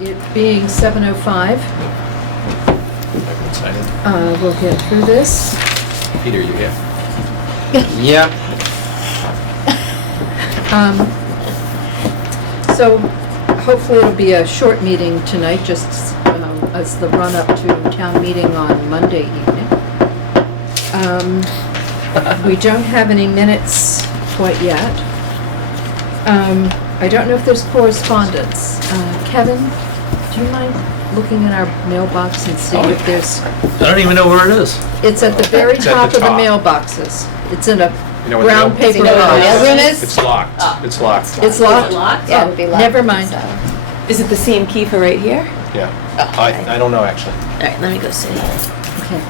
it being 7:05, we'll get through this. Peter, you here? Yeah. So hopefully it'll be a short meeting tonight, just as the run-up to town meeting on Monday evening. We don't have any minutes quite yet. I don't know if there's correspondence. Kevin, do you mind looking in our mailbox and seeing if there's... I don't even know where it is. It's at the very It's at top the of the top. mailboxes. It's in a You know what brown the paper know what the box. mailroom is? It's locked. It's locked. It's locked? Yeah, it would be locked. Never mind. So. Is it the same key for right here? Yeah. Oh, okay. I don't know, actually. All right, let me go see. Okay.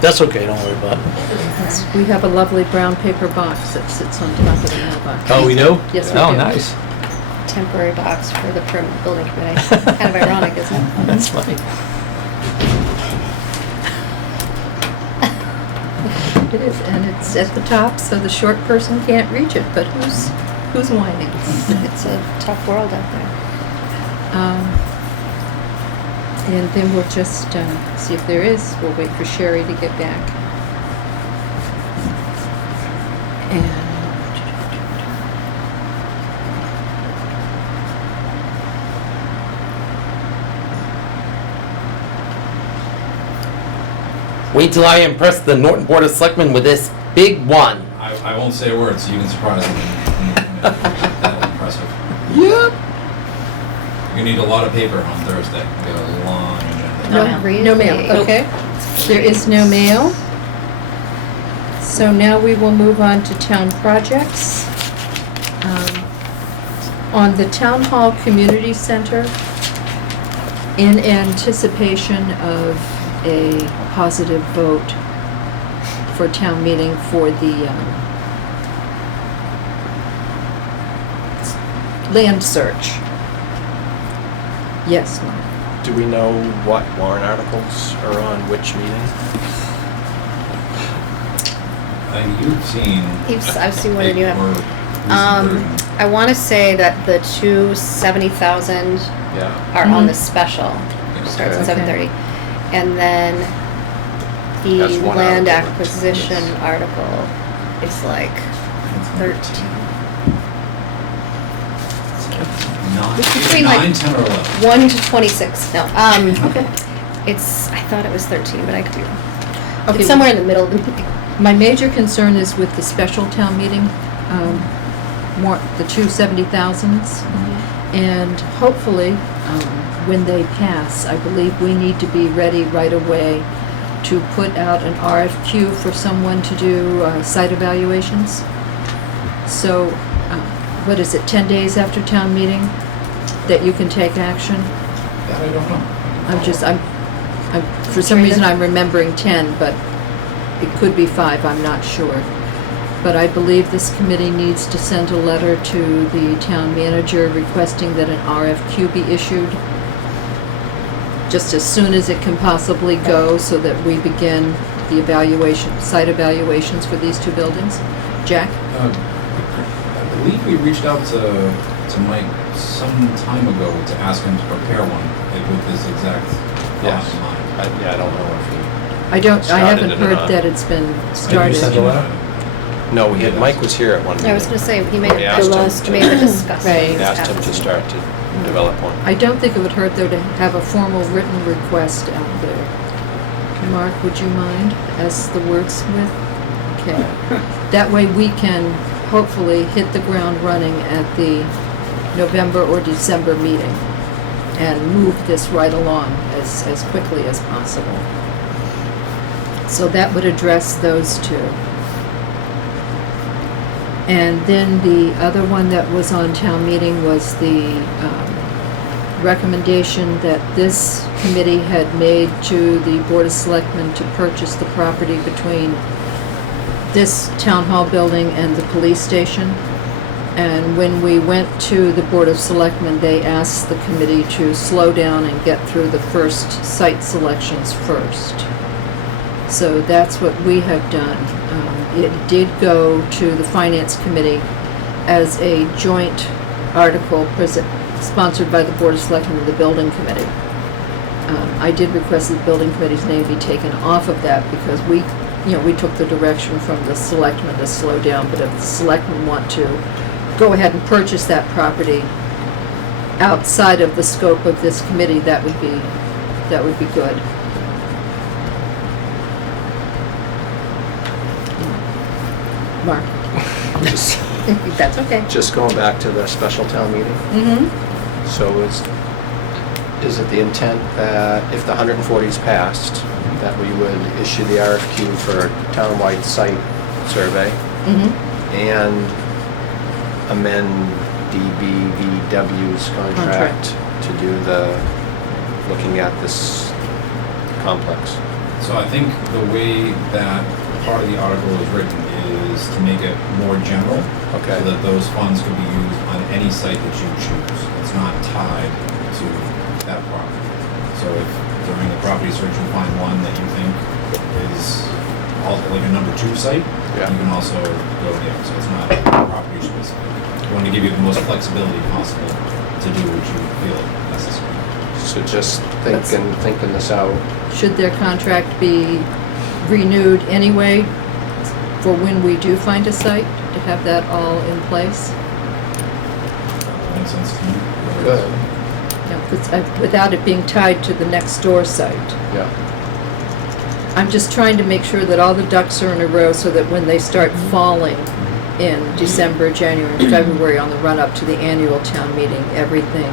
That's okay, don't worry about it. We have a lovely brown paper box that sits on top of the mailbox. Oh, we do? Yes, we Oh, do. nice. Temporary box for the permanent building committee. Kind of ironic, isn't it? That's funny. It is, and it's at the top, so the short person can't reach it, but who's whining? It's a tough world out there. And then we'll just see if there is. We'll wait for Sherry to get back. And Wait till I impress the Norton Board of Selectmen with this big one. I won't say a word, so you can surprise them. That'll be impressive. Yep. You need a lot of paper on Thursday. We got a long agenda. no, Really? no mail. Okay. There is no mail. So now we will move on to town projects. On the Town Hall Community Center, in anticipation of a positive vote for town meeting for the land search. Yes, Mark. Do we know what warrant articles are on which meeting? You've seen. I've seen one that you have. paperwork recently. I want to say that the 270,000 Yeah. are on Mhm. the special. Starts at Okay. 7:30, and then the That's one land article. acquisition Yes. article is like 13. It's between, like, 9, 10, or 11. 1 to 26. No, Okay. I thought it was 13, but I could be wrong. Okay, It's somewhere in the middle of the meeting. My major concern is with the special town meeting, the 270,000s. And hopefully, when they pass, I believe we need to be ready right away to put out an RFQ for someone to do site evaluations. So, what is it, 10 days after town meeting, that you can take action? That I don't know. For some reason I'm remembering 10, but it could be 5, I'm not sure. But I believe this committee needs to send a letter to the town manager requesting that an RFQ be issued just as soon as it can possibly go, so that we begin the site evaluations for these two buildings. Jack? I believe we reached out to Mike some time ago to ask him to prepare one, like with this exact Yes. thought in mind. I don't know if I Started haven't it or heard not. that it's been Did you started. send a letter? No, we had, Mike was here at one meeting. I was going to say, he made We a asked him discuss. Right. We asked him to start to develop one. I don't think it would hurt, though, to have a formal written request out there. Mark, would you mind, as the wordsmith? Okay. That way we can hopefully hit the ground running at the November or December meeting and move this right along as quickly as possible. So that would address those two. And then the other one that was on town meeting was the recommendation that this committee had made to the Board of Selectmen to purchase the property between this town hall building and the police station. And when we went to the Board of Selectmen, they asked the committee to slow down and get through the first site selections first. So that's what we have done. It did go to the Finance Committee as a joint article sponsored by the Board of Selectmen and the Building Committee. I did request that the Building Committee's name be taken off of that because we took the direction from the selectmen to slow down, but if the selectmen want to go ahead and purchase that property outside of the scope of this committee, that would be good. Mark? Just- That's okay. Just going back to the special town meeting. Mm-hmm. So is it the intent that if the 140 is passed, that we would issue the RFQ for a townwide site survey Mm-hmm. and amend DBVW's contract to do looking at this complex? So I think the way that part of the article is written is to make it more general. Okay. So that those funds could be used on any site that you choose. It's not tied to that property. So if during the property search you find one that you think is like a number 2 site, Yeah. you can also go there. So it's not property specific. We want to give you the most flexibility possible to do what you feel necessary. So just That's- thinking this out. Should their contract be renewed anyway for when we do find a site, to have that all in place? Makes sense to me. Good. Without it being tied to the next door site. Yeah. I'm just trying to make sure that all the ducks are in a row so that when they start falling in December, January, and February on the run-up to the annual town meeting, everything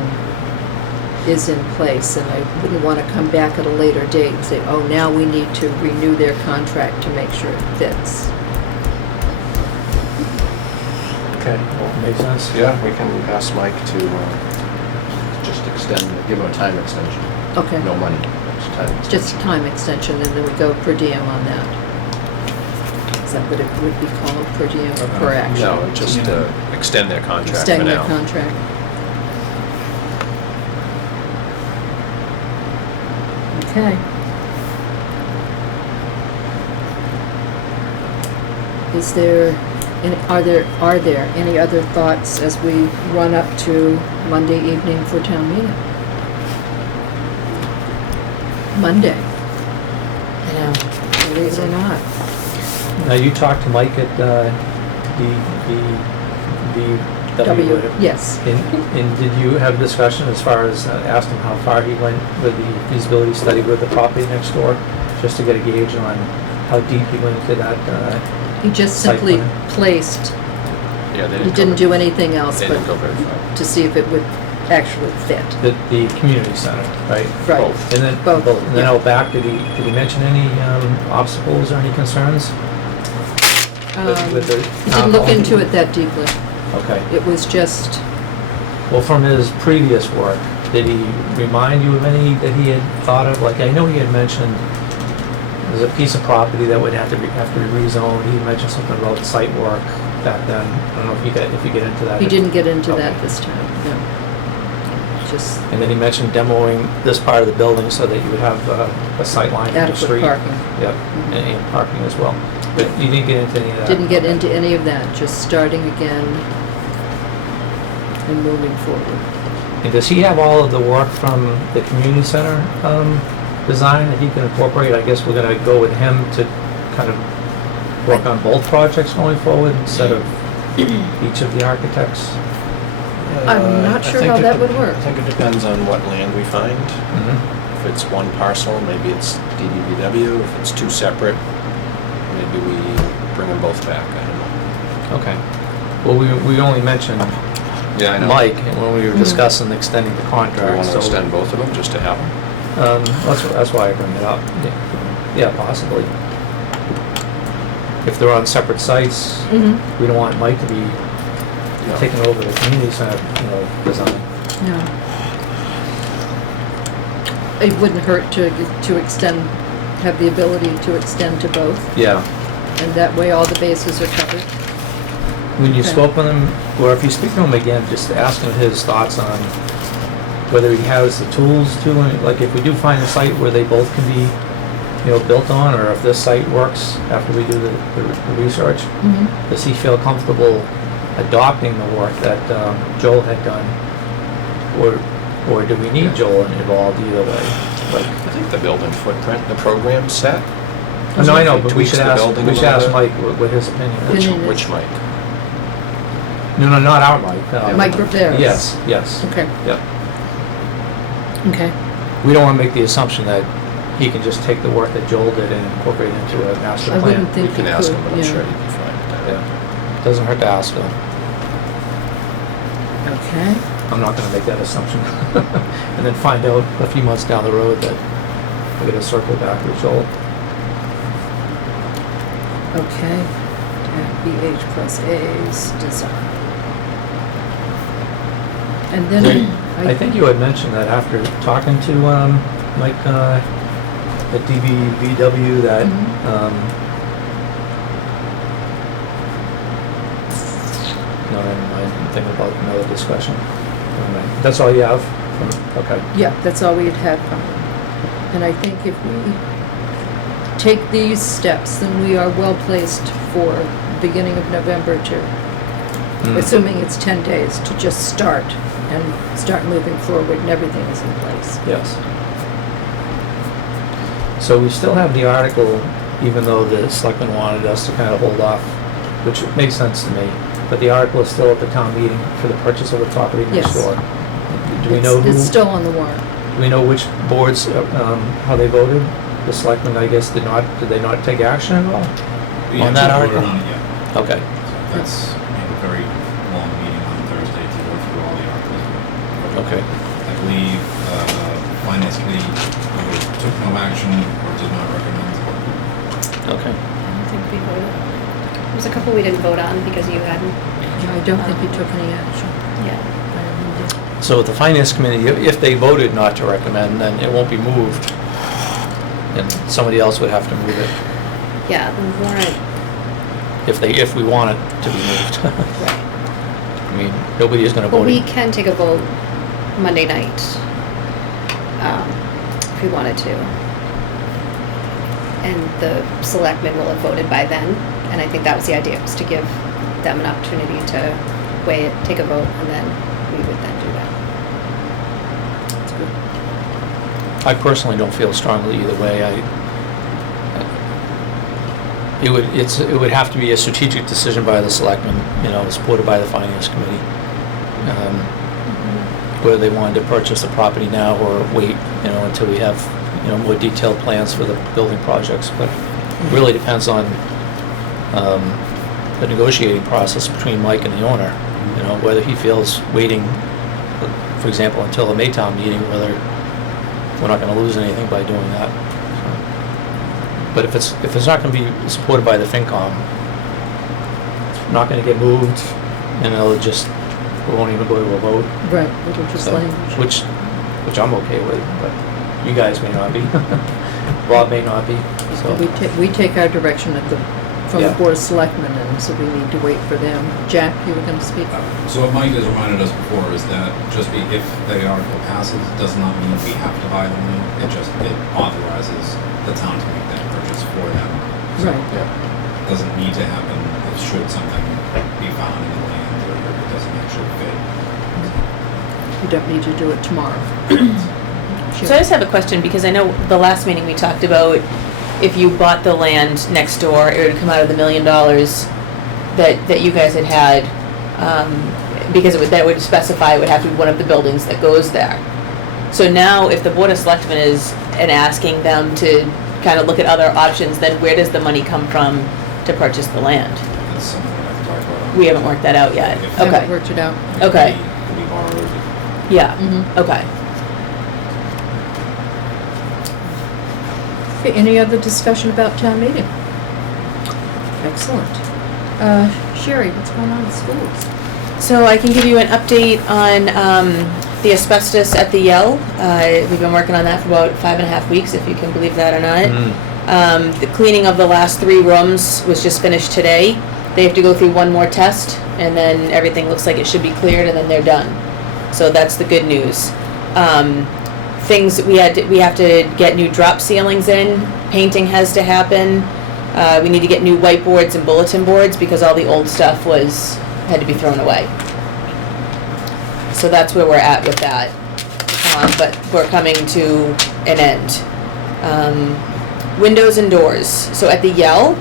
is in place. And I wouldn't want to come back at a later date and say, oh, now we need to renew their contract to make sure it fits. Okay, well, makes sense. Yeah, we can ask Mike to just give him a time extension. Okay. No money, just time extension. Just a time extension, and then we go per diem on that. Is that what it would be called, per diem or per action? No, just extend their contract for Extend their now. contract. Okay. Are there any other thoughts as we run up to Monday evening for town meeting? Monday, I know. believe it or not. Now, you talked to Mike at the Yes. And did you have a discussion as far as ask him how far he went with the feasibility study with the property next door? Just to get a gauge on how deep he went into that, He just Site simply plan. placed, Yeah, they he didn't do anything else They but didn't go very far. to see if it would actually fit. the community center, right? Right. Both. And then, Both, and then yeah. out back, did he mention any obstacles or any concerns? with the Didn't town look hall? into it that deeply. Okay. It was just, Well, from his previous work, did he remind you of any that he had thought of? Like, I know he had mentioned there's a piece of property that would have to be rezoned. He mentioned something about site work back then. I don't know if you get into that. he didn't get into that Okay. this time, no. Just And then he mentioned demoing this part of the building so that you would have a sight line from the adequate street. parking. Yep, and parking as well. But you didn't get into any of that? Didn't get Okay. into any of that, just starting again and moving forward. And does he have all of the work from the community center design that he can incorporate? I guess we're gonna go with him to kind of work on both projects going forward instead of each of the architects? I'm not I sure think how it that de- would work. I think it depends on what land we find. Mhm. If it's one parcel, maybe it's DBW. If it's two separate, maybe we bring them both back. I don't know. Okay. Well, we only mentioned Yeah, I know. Mike when we were Mhm. discussing extending the Do we contract, want to so. extend both of them just to have them? That's why I bring it up. Yeah, possibly. If they're on separate sites, Mm-hmm. we don't want Mike to be No. taking over the community center, design. No. It wouldn't hurt to extend, have the ability to extend to both, Yeah. and that way all the bases are covered. When you Okay. spoke with him, or if you speak to him again, just ask him his thoughts on whether he has the tools to, and like if we do find a site where they both can be, built on, or if this site works after we do the research, Mm-hmm. does he feel comfortable adopting the work that Joel had done or do we need Joel involved either way? Like, I think the building footprint, the program's set. no, I know, It but we tweaks should the ask, building a we should little ask bit. Mike what his opinion is. Opinion is- Which mic? No, not our Mike. Mike Rivera. Yes, yes. Okay, Yeah. okay. We don't want to make the assumption that he can just take the work that Joel did and incorporate it into a master I plan. wouldn't think You can he ask could, him, but I'm yeah. sure he'd be fine with that. Yeah. Doesn't hurt to ask though. Okay, I'm not gonna make that assumption. And then find out a few months down the road that we're gonna circle back with Joel. okay. BH plus A's design. And then I think you had mentioned that after talking to Mike at DBVW that Mhm. no, never mind. I'm thinking about another discussion. Never mind. That's all you have? Okay. Yeah, that's all we'd had from him. And I think if we take these steps, then we are well placed for beginning of November to, Mm. assuming it's 10 days, to just start and start moving forward and everything is in place. Yes. So we still have the article, even though the selectmen wanted us to kind of hold off, which makes sense to me. But the article is still at the town meeting for the purchase of the property next Yes. door. Do we know who? It's still on the warrant. Do we know which boards, how they voted? The selectmen, I guess, did they not take action at all? We On haven't that voted article? on it yet. Okay. So that's a very long meeting on Thursday to go through all the articles. Okay. I believe Finance Committee either took no action or did not recommend. Okay. I don't think we voted. There was a couple we didn't vote on because you hadn't. I don't think he took any action. Yeah. So the finance committee, if they voted not to recommend, then it won't be moved. And somebody else would have to move it Yeah, the warrant. if we want it to be moved. Right. I mean, nobody is gonna But vote. we can take a vote Monday night, if we wanted to. And the selectmen will have voted by then, and I think that was the idea, was to give them an opportunity to weigh it, take a vote, and then we would then do that. That's good. I personally don't feel strongly either way. It would have to be a strategic decision by the selectmen, supported by the finance committee. Whether they wanted to purchase the property now or wait, until we have, more detailed plans for the building projects. But it really depends on the negotiating process between Mike and the owner. Whether he feels waiting, for example, until the Maytown meeting, whether we're not going to lose anything by doing that. But if it's not going to be supported by the FinCom, it's not going to get moved, and we won't even go to a vote. Right, it'll just So, language. which I'm okay with, but you guys may not be. Rob may not be. So We take our direction from the Yeah. Board of Selectmen, and so we need to wait for them. Jack, you were going to speak? So what Mike has reminded us before is that if the article passes, it does not mean we have to buy the land. It authorizes the town to make that purchase for them. So Right. it doesn't need to happen should something be found in the land or it doesn't actually fit. You don't need to do it tomorrow. So I just have a question, because I know the last meeting we talked about, if you bought the land next door, it would come out of the $1 million that you guys had, because that would specify it would have to be one of the buildings that goes there. So now, if the Board of Selectmen is asking them to kind of look at other options, then where does the money come from to purchase the land? That's something we have to talk about. We haven't worked that out yet. If- Haven't Okay, worked it out. Okay. It could be borrowed. yeah, Mhm. okay. Okay, any other discussion about town meeting? Excellent. Sherry, what's going on in schools? So I can give you an update on the asbestos at the Yell. We've been working on that for about 5.5 weeks, if you can believe that or not. The cleaning of the last 3 rooms was just finished today. They have to go through one more test, and then everything looks like it should be cleared, and then they're done. So that's the good news. Things that we have to get new drop ceilings in. Painting has to happen. We need to get new whiteboards and bulletin boards because all the old stuff had to be thrown away. So that's where we're at with that. But we're coming to an end. Windows and doors. So at the Yell,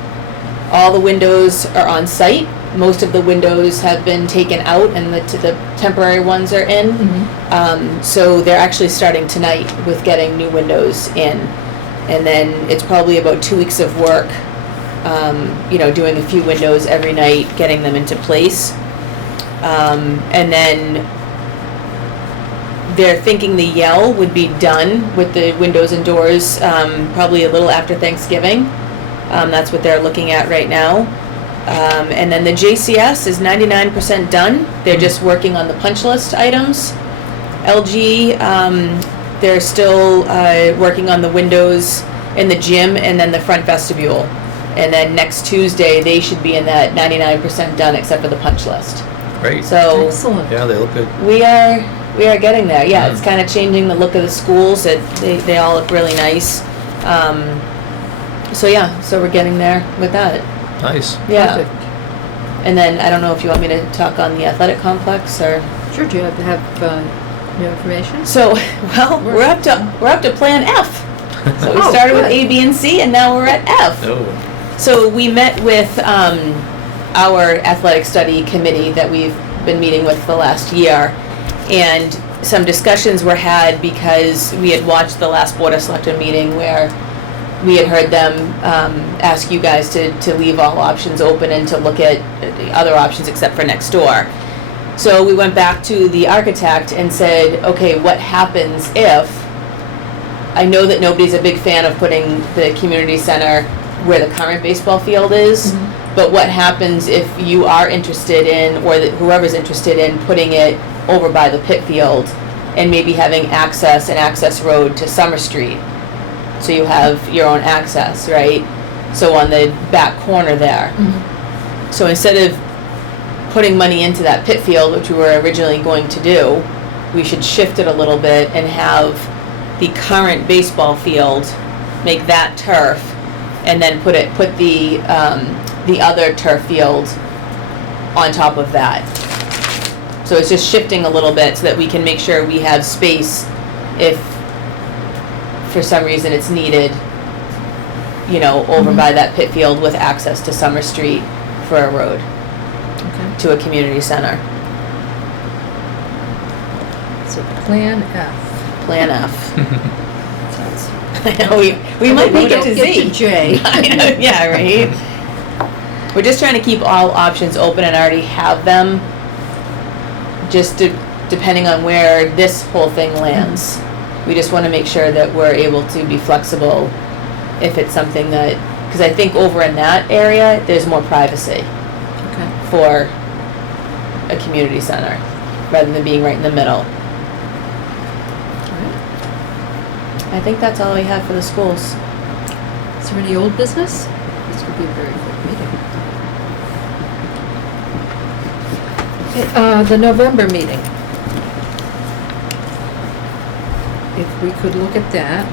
all the windows are on site. Most of the windows have been taken out and the temporary ones are in. So they're actually starting tonight with getting new windows in. And then it's probably about 2 weeks of work, doing a few windows every night, getting them into place. And then they're thinking the Yell would be done with the windows and doors probably a little after Thanksgiving. That's what they're looking at right now. And then the JCS is 99% done. They're just working on the punch list items. LG, they're still working on the windows in the gym and then the front vestibule. And then next Tuesday, they should be in that 99% done except for the punch list. Great. So Excellent. Yeah, they look good. we are getting there. Yeah, it's kind of changing the look of the schools. They all look really nice. So we're getting there with that. Nice. Yeah. Perfect. And then I don't know if you want me to talk on the athletic complex or. Sure, do you have new information? So, well, we're up to Plan F. So we Oh, started with good. A, B, and C, and now we're at F. Oh. So we met with our athletic study committee that we've been meeting with the last year, and some discussions were had because we had watched the last Board of Selectmen meeting where we had heard them ask you guys to leave all options open and to look at the other options except for next door. So we went back to the architect and said, okay, what happens if, I know that nobody's a big fan of putting the community center where the current baseball field is, but what happens if you are interested in, or whoever's interested in putting it over by the pit field and maybe having an access road to Summer Street? So you have your own access, right? So on the back corner there. So instead of putting money into that pit field, which we were originally going to do, we should shift it a little bit and have the current baseball field, make that turf, and then put the other turf field on top of that. So it's just shifting a little bit so that we can make sure we have space if for some reason it's needed, over by that pit field with access to Summer Street for a road Okay. to a community center. So Plan F. Plan F. Sounds- I know, we might make it Don't to get Z. to J. I know, yeah, right? We're just trying to keep all options open and already have them, just depending on where this whole thing lands. We just want to make sure that we're able to be flexible if it's something that, because I think over in that area, there's more privacy Okay. for a community center, rather than being right in the middle. All right. I think that's all we have for the schools. Is there any old business? This would be a very quick meeting. Okay, the November meeting. If we could look at that.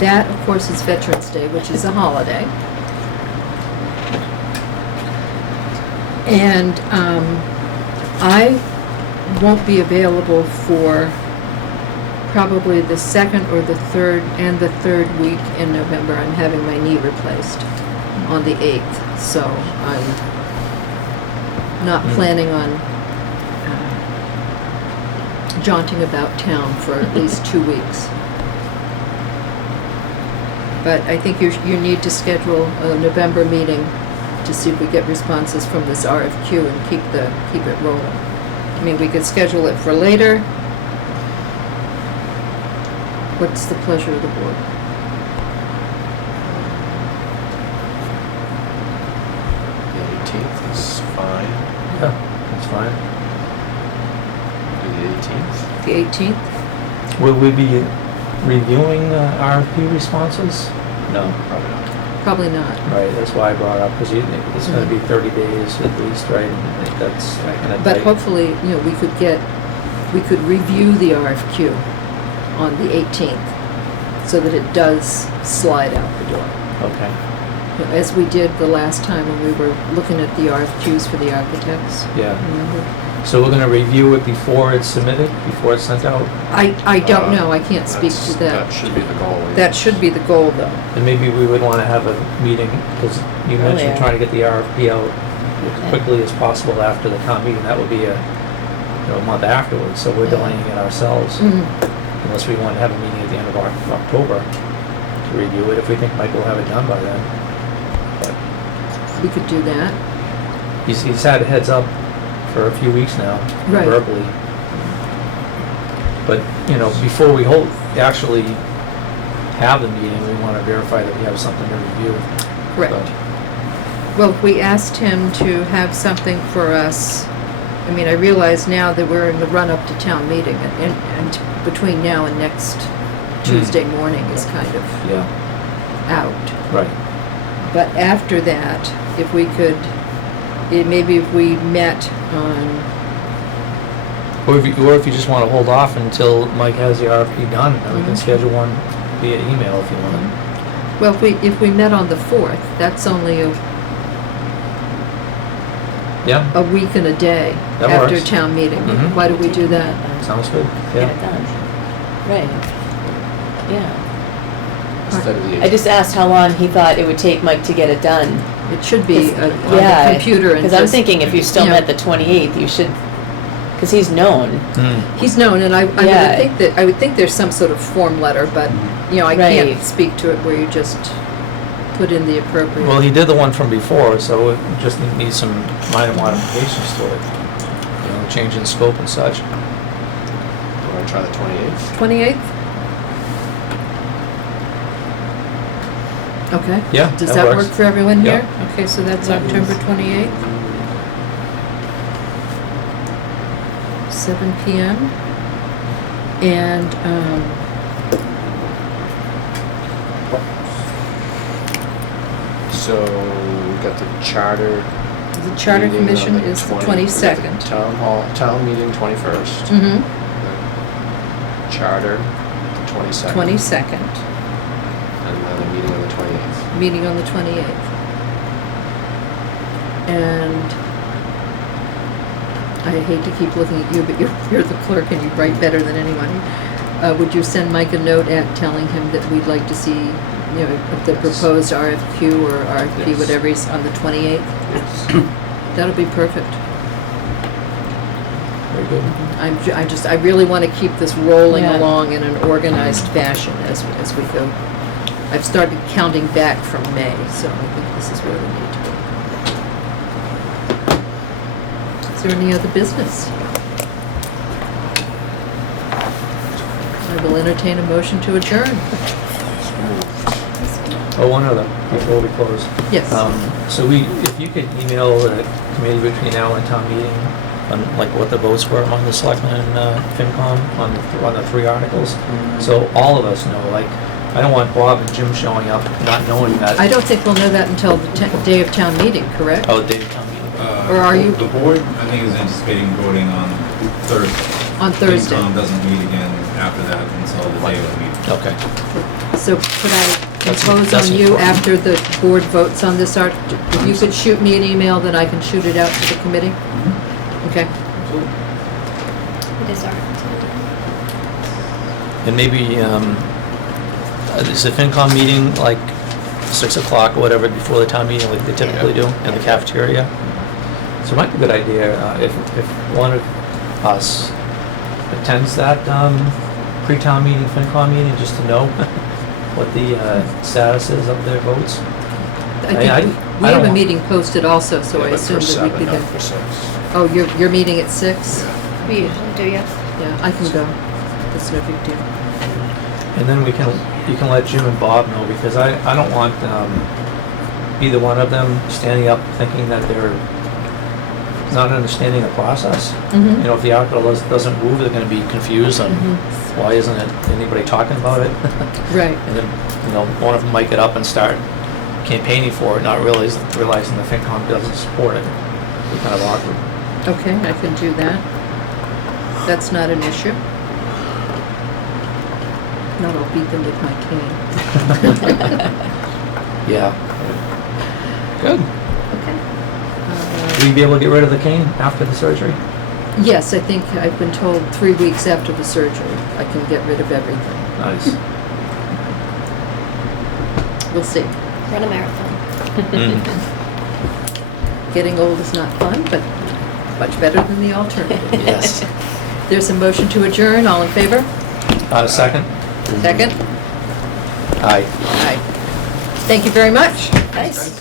That, of course, is Veterans Day, which is a holiday. And I won't be available for probably the second or the third week in November. I'm having my knee replaced on the 8th, so I'm not planning on jaunting about town for at least 2 weeks. But I think you need to schedule a November meeting to see if we get responses from this RFQ and keep it rolling. I mean, we could schedule it for later. What's the pleasure of the board? The 18th is fine. Yeah, that's fine. Do the 18th? The 18th? Will we be reviewing RFP responses? No. Probably not. Probably not. Right, that's why I brought it up, because it's gonna be 30 days at least, right? I think that's kind of But tight. hopefully, we could review the RFQ on the 18th so that it does slide out the door. Okay, As we did the last time when we were looking at the RFQs for the architects, yeah. remember? So we're gonna review it before it's submitted, before it's sent out? I don't know, I can't speak to That that. should be the goal. yes. That should be the goal, though. And maybe we would wanna have a meeting, because you mentioned Earlier. trying to get the RFP out as quickly as possible after the town meeting. That would be a month afterwards, so we're delaying it ourselves. Mhm. Unless we want to have a meeting at the end of October to review it, if we think Mike will have it done by then. But We could do that. he's had a heads up for a few weeks now, Right. verbally. But, before we actually have the meeting, we want to verify that we have something to review. Correct. Well, if we asked him to have something for us, I mean, I realize now that we're in the run-up to town meeting, and between now and next Tuesday morning is kind of Yeah, out. right. But after that, if we could, maybe if we met on, Or if you just want to hold off until Mike has the RFP done, and we can Mhm. schedule one via email if you want. well, if we met on the 4th, that's only Yeah, a week and a day That after works. town meeting. Mhm. Why do we do that? sounds good. Get Yeah. it done. Right. Yeah. Instead of the I just asked how long he thought it would take Mike to get it done. It should be on the Yeah, computer and Because I'm just- thinking if you still Yeah. met the 28th, you should, because he's known. Mm. He's known, and I Yeah. would think there's some sort of form letter, but, I Right. can't speak to it where you just put in the appropriate. Well, he did the one from before, so it just needs some minor modifications to it. Change in scope and such. Want to try the 28th? 28th? Okay. Yeah, Does that that works. work for everyone Yeah. here? Okay, so that's Yeah. October 28th. 7 PM. And, So we got the charter. the Charter meeting on Commission the is the 20 we got the 22nd. Town meeting 21st. Mm-hmm, The charter, the 22nd. 22nd, And then a meeting on the 28th. meeting on the 28th. And I hate to keep looking at you, but you're the clerk and you write better than anyone. Would you send Mike a note telling him that we'd like to see, the proposed RFQ or RFP, Yes. whatever is on the 28th? That'll be perfect. Very good. I really want to keep this rolling Yeah. along in an organized fashion as we go. I've started counting back from May, so I think this is where we need to be. Is there any other business? I will entertain a motion to adjourn. Oh, one other, before we close. Yes. So if you could email the committee between now and town meeting on like what the votes were among the selectmen and FinCom on the 3 articles, so all of us know, like, I don't want Bob and Jim showing up not knowing that. I don't think we'll know that until the day of town meeting, correct? Oh, the day of town meeting. Or are you- The board, I think, is anticipating voting on Thursday. On Thursday. FinCom doesn't meet again after that until the day of the meeting. Okay. So could I That's impose on you important. after the board votes on this art? If you could shoot me an email, then I can shoot it out to the committee? Okay. It is our. And maybe, is the FinCom meeting like 6 o'clock or whatever before the town meeting like they typically do in the cafeteria? So it might be a good idea if one of us attends that pre-town meeting, FinCom meeting, just to know what the status is of their votes. I think I we don't have a want- meeting posted also, so Yeah, I but assume for that we'd be 7, not there. for 6. Oh, you're meeting at 6? Yeah. We usually do, yes. Yeah, I can go. It's no big deal. And then you can let Jim and Bob know, because I don't want either one of them standing up thinking that they're not understanding the process. Mhm. If the article doesn't move, they're gonna be confused on why isn't it anybody talking about it? Right. And then, one of them might get up and start campaigning for it, not realizing the FinCom doesn't support it. It'd be kind of awkward. Okay, I can do that. That's not an issue. Not I'll beat them with my cane. Yeah. Good. Okay. Will you be able to get rid of the cane after the surgery? Yes, I think I've been told 3 weeks after the surgery, I can get rid of everything. Nice. We'll see. Run a marathon. Getting old is not fun, but much better than the alternative. Yes. There's a motion to adjourn, all in favor? Second? Second? Aye. Aye. Thank you very much. Nice.